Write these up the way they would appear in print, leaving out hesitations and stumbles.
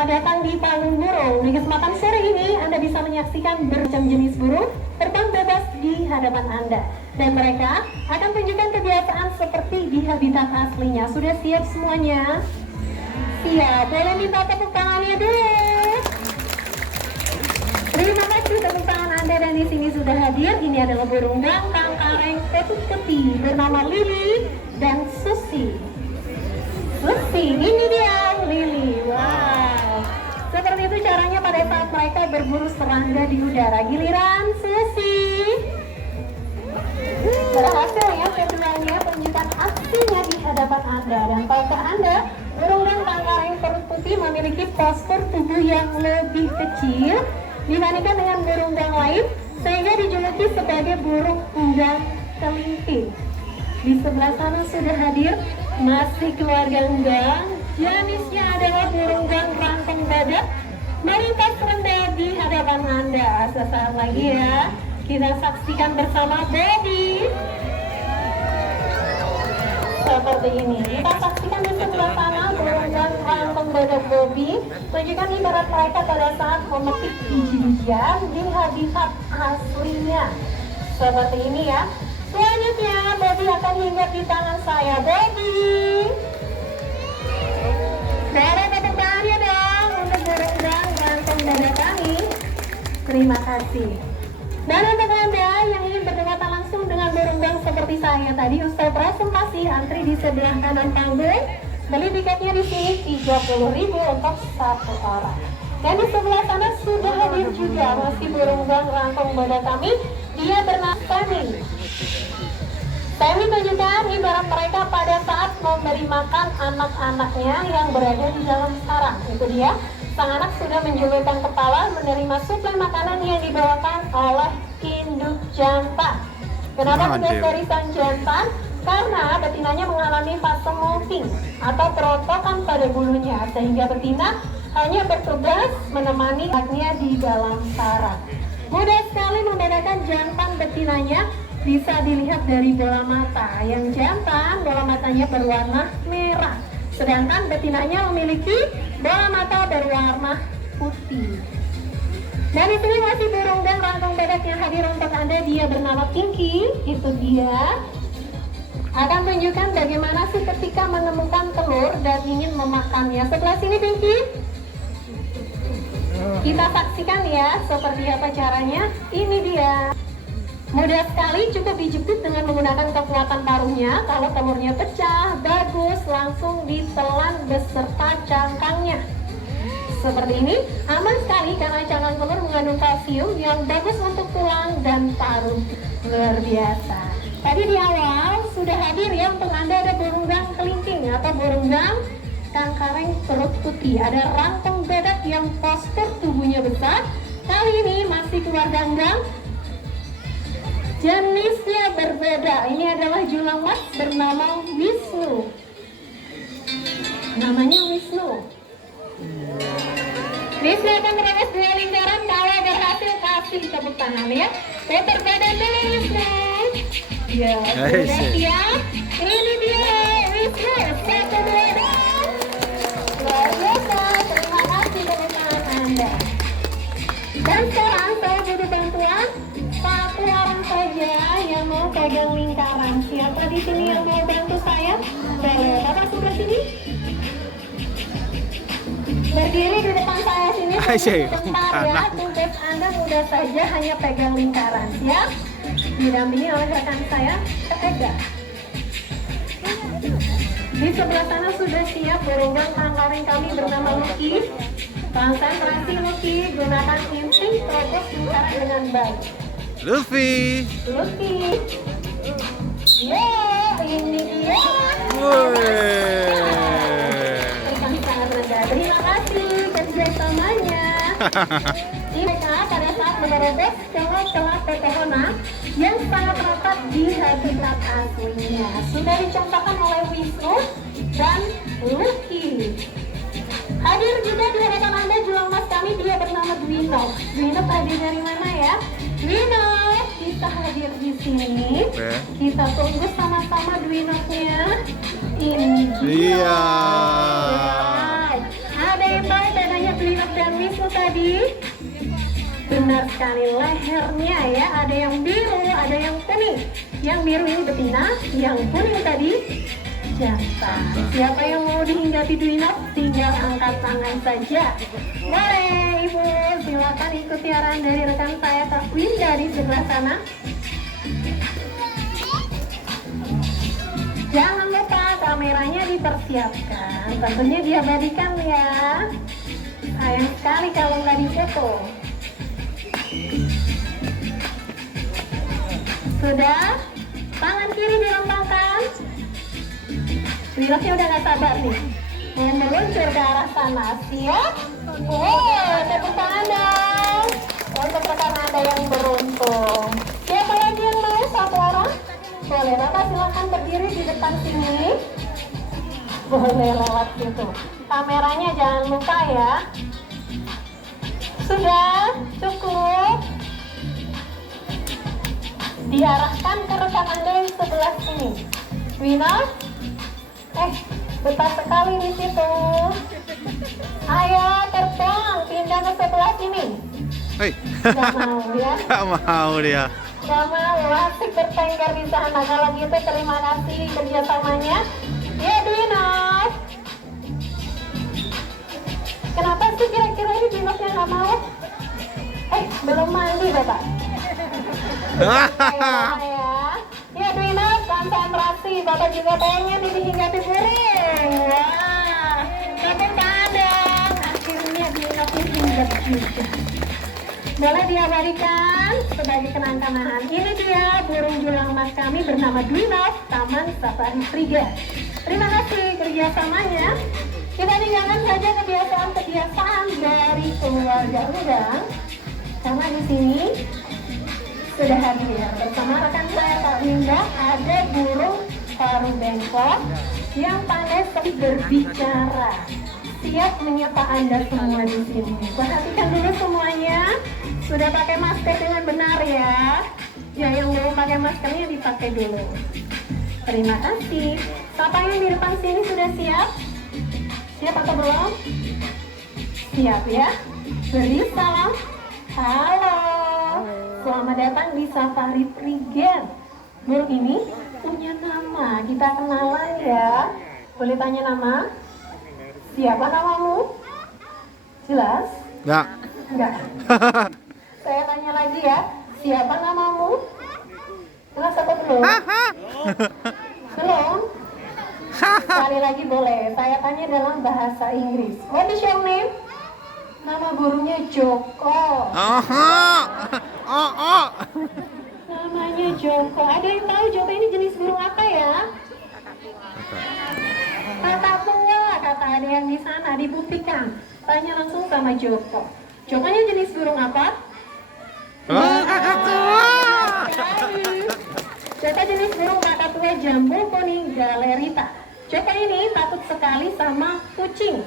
selamat datang di Panggung Burung. Di kesempatan sore ini Anda bisa menyaksikan bermacam jenis burung terbang bebas di hadapan Anda. Dan mereka akan tunjukkan kebiasaan seperti di habitat aslinya. Sudah siap semuanya? Siap, boleh minta tepuk tangannya dulu. Terima kasih tepuk tangan Anda dan di sini sudah hadir. Ini adalah burung gangkang kareng ketut-keti bernama Lili dan Susi. Susi, ini dia Lili. Wow. Seperti itu caranya pada saat mereka berburu serangga di udara. Giliran Susi. Berhasil ya keduanya tunjukkan aksinya di hadapan Anda. Dan tahukah Anda, burung gangkang kareng perut putih memiliki postur tubuh yang lebih kecil dibandingkan dengan burung gang lain, sehingga dijuluki sebagai burung unggang kelingking. Di sebelah sana sudah hadir masih keluarga unggang, jenisnya adalah burung gang ranteng badak, melintas rendah di hadapan Anda. Sesaat lagi ya, kita saksikan bersama Bobby. Seperti ini, kita saksikan di sebelah sana burung gang ranteng badak Bobby. Tunjukkan ibarat mereka pada saat memetik biji-bijian di habitat aslinya. Seperti ini ya. Selanjutnya, Bobby akan hinggap di tangan saya. Bobby. Ada tepuk tangannya dong untuk burung gang ranteng badak kami. Terima kasih. Dan untuk Anda yang ingin berdekatan langsung dengan burung gang seperti saya tadi, usai presentasi antri di sebelah kanan panggung. Beli tiketnya di sini 30.000 untuk satu orang. Dan di sebelah sana sudah hadir juga masih burung gang ranteng badak kami. Dia bernama Sammy. Sammy tunjukkan ibarat mereka pada saat memberi makan anak-anaknya yang berada di dalam sarang. Itu dia, sang anak sudah menjulurkan kepala menerima suplai makanan yang dibawakan oleh induk jantan. Kenapa tugas dari sang jantan? Karena betinanya mengalami fase molting atau kerontokan pada bulunya, sehingga betina hanya bertugas menemani anaknya di dalam sarang. Mudah sekali membedakan jantan betinanya, bisa dilihat dari bola mata. Yang jantan bola matanya berwarna merah, sedangkan betinanya memiliki bola mata berwarna putih. Dan di sini masih burung gang ranteng badak yang hadir untuk Anda. Dia bernama Pinky. Itu dia. Akan tunjukkan bagaimana sih ketika menemukan telur dan ingin memakannya. Sebelah sini Pinky. Kita saksikan ya seperti apa caranya. Ini dia. Mudah sekali, cukup dijepit dengan menggunakan kekuatan paruhnya. Kalau telurnya pecah, bagus langsung ditelan beserta cangkangnya. Seperti ini, aman sekali karena cangkang telur mengandung kalsium yang bagus untuk tulang dan paru. Luar biasa. Tadi di awal sudah hadir ya untuk Anda ada burung gang kelingking atau burung gang kareng perut putih. Ada ranteng badak yang postur tubuhnya besar. Kali ini masih keluarga gang. Jenisnya berbeda. Ini adalah julang mas bernama Wisnu. Namanya Wisnu. Wisnu akan merebus 2 lingkaran. Kalau berhasil kasih tepuk tangan ya. Putar badan dulu Wisnu. Ya, sudah siap. Ini dia Wisnu. 1, 2, 3. Luar biasa. Terima kasih tepuk tangan Anda. Dan sekarang saya butuh bantuan 1 orang saja yang mau pegang lingkaran. Siapa di sini yang mau bantu saya? Boleh, Bapak sebelah sini. Berdiri di depan saya sini. Sebentar ya, tugas Anda mudah saja hanya pegang lingkaran. Siap? Didampingi oleh rekan saya, Ega. Di sebelah sana sudah siap burung gang kareng kami bernama Lucky. Konsentrasi Lucky, gunakan insting terobos lingkaran dengan baik. Luffy. Ya, ini dia. Rekan sangat rendah. Terima kasih kerjasamanya. Mereka pada saat menerobos celah-celah pepohonan yang sangat rapat di habitat aslinya. Sudah dicontohkan oleh Wisnu dan Lucky. Hadir juga di hadapan Anda julang mas kami, dia bernama Dwino. Dwino hadir dari mana ya? Dwino bisa hadir di sini. Kita tunggu sama-sama Dwino-nya. Ini dia. Iya. Wow. Ada yang baik dan hanya Benar sekali, lehernya ya, ada yang biru, ada yang kuning. Yang biru ini betina, yang kuning tadi jantan. Siapa yang mau dihinggapi Dwinov, tinggal angkat tangan saja. Boleh Ibu, silakan ikuti arahan dari rekan saya Kak Winda di sebelah sana. Jangan lupa kameranya dipersiapkan, tentunya diabadikan ya. Sayang sekali kalau nggak difoto. Sudah? Tangan kiri dilambangkan. Wilovnya udah gak sabar nih, mau meluncur ke arah sana. Siap? Tepuk tangan dong untuk rekan Anda yang beruntung. Siapa lagi yang mau? Satu orang? Boleh, Bapak silakan berdiri di depan sini. Boleh lewat situ. Kameranya jangan lupa ya. Sudah? Cukup? Diarahkan ke rekan Anda yang sebelah sini. Wina? Betah sekali di situ. Ayo terbang, pindah ke sebelah sini. Hei. Gak mau ya? Gak mau dia. Gak mau, asik bertengkar di sana. Kalau gitu terima kasih kerjasamanya. Ya Dwinov. Kenapa sih kira-kira ini Dwinovnya gak mau? Belum mandi Bapak. Ayo ya. Ya Dwinov, konsentrasi. Bapak juga pengen ini hinggapi burung. Wah, tepuk tangan. Akhirnya Dwinov ini hinggap juga. Boleh diabadikan sebagai kenang-kenangan. Ini dia burung julang emas kami bernama Dwinov, Taman Safari Frigate. Terima kasih kerjasamanya. Kita tinggalkan saja kebiasaan dari keluarga udang, karena di sini sudah hadir bersama rekan saya Kak Winda, ada burung paruh bengkok yang pandai sekali berbicara. Siap menyapa Anda semua di sini. Perhatikan dulu semuanya. Sudah pakai masker dengan benar ya. Ya, yang belum pakai maskernya dipakai dulu. Terima kasih. Siapa yang di depan sini sudah siap? Siap atau belum? Siap ya. Beri salam. Halo. Selamat datang di Safari Frigate. Burung ini punya nama. Kita kenalan ya. Boleh tanya nama? Siapa namamu? Jelas? Enggak. Enggak. Saya tanya lagi ya. Siapa namamu? Jelas atau belum? Belum? Sekali lagi boleh. Saya tanya dalam bahasa Inggris. What is your name? Nama burungnya Joko. Namanya Joko. Ada yang tahu Joko ini jenis burung apa ya? Kata tua, kata ada yang di sana, dibuktikan. Tanya langsung sama Joko. Jokonya jenis burung apa? Kakak tua. Joko jenis burung kakak tua jambu kuning galerita. Joko ini takut sekali sama kucing.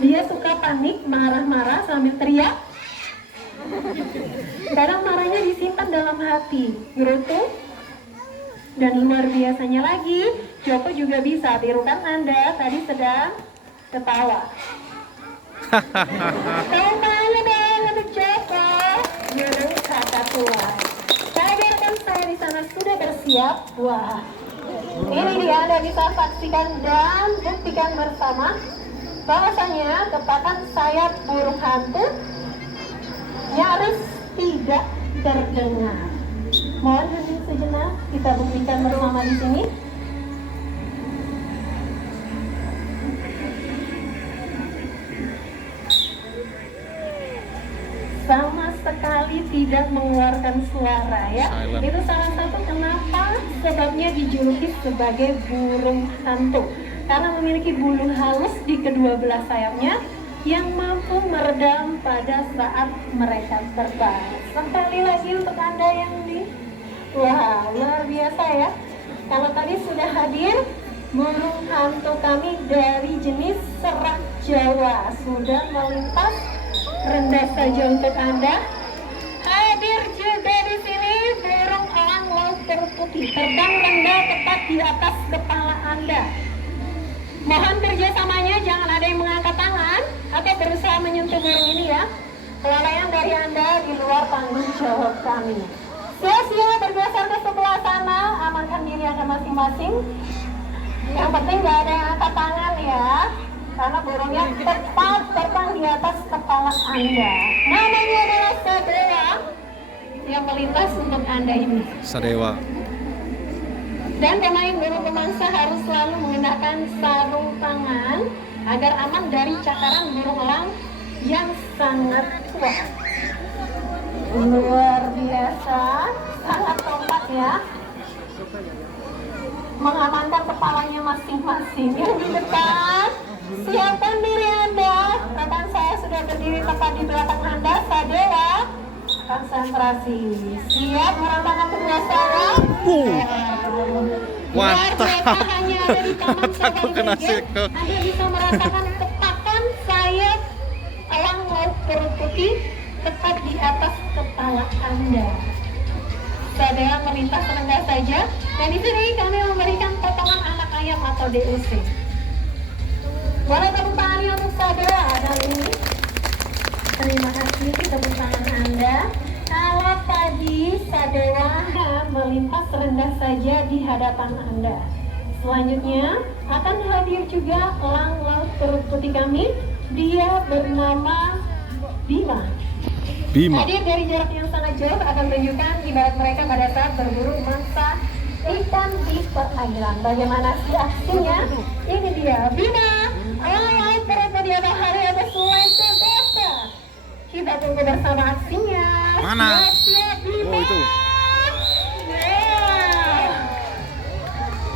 Dia suka panik, marah-marah sambil teriak. Kadang marahnya disimpan dalam hati, gerutu. Dan luar biasanya lagi, Joko juga bisa tirukan Anda tadi sedang ketawa. Tanya dong untuk Joko, burung kakak tua. Rekan saya di sana sudah bersiap. Wah, ini dia, Anda bisa saksikan dan buktikan bersama bahwasanya kepatan sayap burung hantu nyaris tidak terdengar. Mohon hening sejenak, kita buktikan bersama di sini. Sama sekali tidak mengeluarkan suara ya. Silent. Itu salah satu kenapa sebabnya dijuluki sebagai burung hantu. Karena memiliki bulu halus di kedua belah sayapnya yang mampu meredam pada saat mereka terbang. Sekali lagi untuk Anda yang di wah, luar biasa ya. Kalau tadi sudah hadir burung hantu kami dari jenis serak Jawa, sudah melintas rendah saja untuk Anda. Hadir juga di sini burung elang lauter putih, terbang rendah tepat di atas kepala Anda. Mohon kerjasamanya, jangan ada yang mengangkat tangan atau berusaha menyentuh burung ini ya. kelalaian dari Anda di luar tanggung jawab kami. Sia-sia bergeser ke sebelah sana, amankan diri Anda masing-masing. Yang penting nggak ada yang angkat tangan ya, karena burungnya tepat terbang di atas kepala Anda. Namanya adalah Sadewa yang melintas untuk Anda ini. Sadewa. Dan pemain burung pemangsa harus selalu mengenakan sarung tangan agar aman dari cakaran burung elang yang sangat kuat. Luar biasa, sangat kompak ya. Mengamankan kepalanya masing-masing. Yang di depan, siapkan diri Anda. Rekan saya sudah berdiri tepat di belakang Anda. Sadewa, konsentrasi. Siap merantangkan kedua sayap. Mantap. Hanya ada di taman Takut kena Safari Regent. sikut. Anda bisa merasakan ketakan sayap elang laut perut putih tepat di atas kepala Anda. Sadewa melintas rendah saja, dan di sini kami memberikan potongan anak ayam atau DUC. Boleh tepuk tangannya untuk Sadewa kali ini. Terima kasih tepuk tangan Anda. Kalau tadi Sadewa melintas rendah saja di hadapan Anda. Selanjutnya akan hadir juga elang laut perut putih kami. Dia bernama Bima. Bima. Hadir dari jarak yang sangat jauh akan menunjukkan ibarat mereka pada saat berburu mangsa ikan di perairan. Bagaimana sih aksinya? Ini dia Bima, elang laut perut putih atau hari atas Sulawesi Selatan. Kita tunggu bersama aksinya. Mana? Siap, Bima. Oh, itu. Yeah.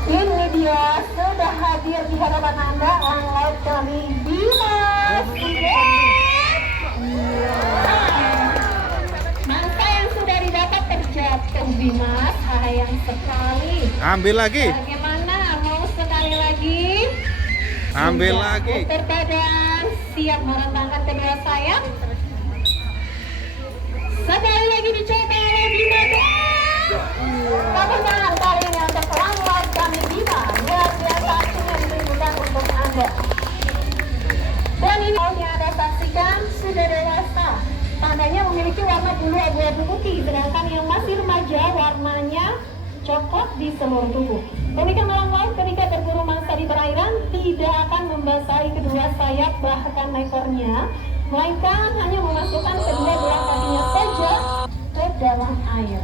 Ini dia sudah hadir di hadapan Anda elang laut kami Bima. Mangsa yang sudah didapat terjatuh Bima, sayang sekali. Ambil lagi. Bagaimana? Mau sekali lagi? Ambil Sudah. lagi. Putar badan, siap merentangkan kedua sayap. Sekali lagi dicoba oleh Bima. Tepuk tangan kali ini untuk elang laut kami Bima. Luar biasa aksinya ditunjukkan untuk Anda. Dan ini yang Anda saksikan sudah dewasa. Tandanya memiliki warna bulu abu-abu putih, sedangkan yang masih remaja warnanya coklat di seluruh tubuh. Pemikiran elang laut ketika berburu mangsa di perairan tidak akan membasahi kedua sayap bahkan ekornya, melainkan hanya memasukkan kedua belah kakinya saja ke dalam air.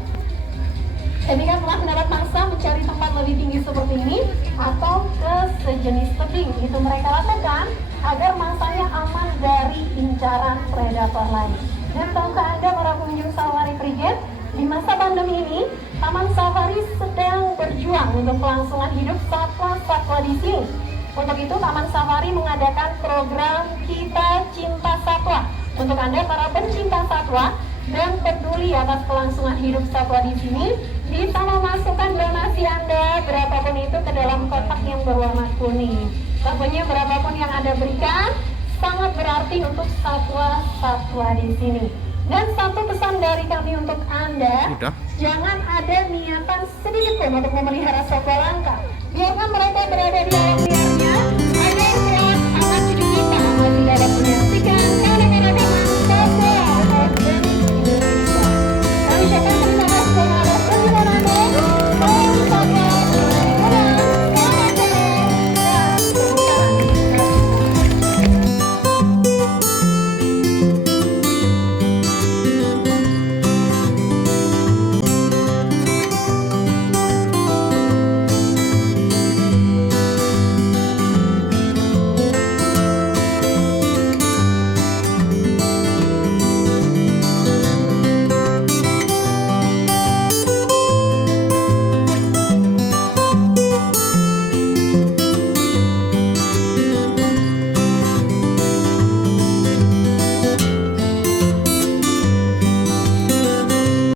Ketika telah mendapat mangsa mencari tempat lebih tinggi seperti ini atau ke sejenis tebing, itu mereka lakukan agar mangsanya aman dari incaran predator lain. Dan tahukah Anda para pengunjung Safari Regent, di masa pandemi ini, Taman Safari sedang berjuang untuk kelangsungan hidup satwa-satwa di sini. Untuk itu, Taman Safari mengadakan program Kita Cinta Satwa. Untuk Anda para pencinta satwa dan peduli atas kelangsungan hidup satwa di sini, bisa memasukkan donasi Anda berapapun itu ke dalam kotak yang berwarna kuning. Tentunya berapapun yang Anda berikan sangat berarti untuk satwa-satwa di sini. Dan satu pesan dari kami untuk Anda, jangan ada niatan sedikit pun untuk memelihara satwa langka. Biarkan mereka berada